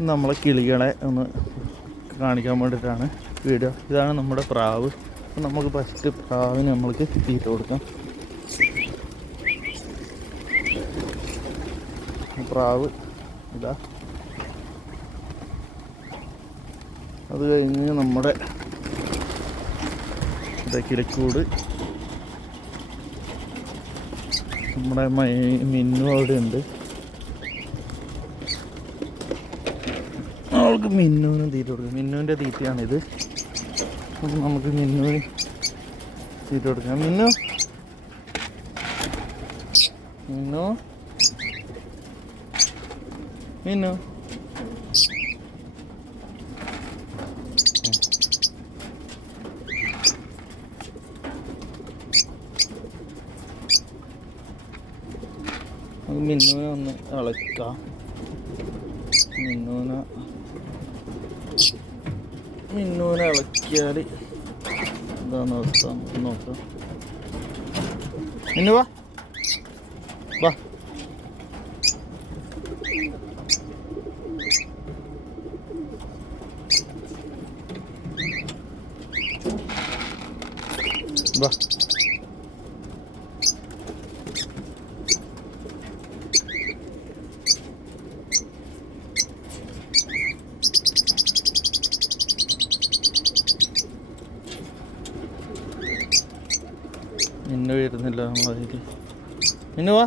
നമ്മളെ കിളികളെ ഒന്ന് കാണിക്കാൻ വേണ്ടിയിട്ടാണ് വീഡിയോ. ഇതാണ് നമ്മുടെ പ്രാവ്. നമുക്ക് ഫസ്റ്റ് പ്രാവിന് നമ്മൾക്ക് തീറ്റ കൊടുക്കാം. പ്രാവ് ഇതാ. അത് കഴിഞ്ഞ് നമ്മുടെ ഇതാ കിളിക്കൂട്. നമ്മുടെ മിന്നു അവിടെ ഉണ്ട്. അവൾക്ക് മിന്നുവിനും തീറ്റ കൊടുക്കാം. മിന്നുവിന്റെ തീറ്റയാണിത്. അപ്പം നമുക്ക് മിന്നുവിന് തീറ്റ കൊടുക്കാം. മിന്നു. മിന്നു. മിന്നു. മിന്നുവിനെ ഒന്ന് ഇളക്കാം. മിന്നുവിനെ മിന്നുവിനെ ഇളക്കിയാൽ എന്താണ് അവസ്ഥ നമുക്ക് നോക്കാം മിന്നു വാ വാ വാ മിന്നു വരുന്നില്ല നമ്മളതിൽ മിന്നു വാ.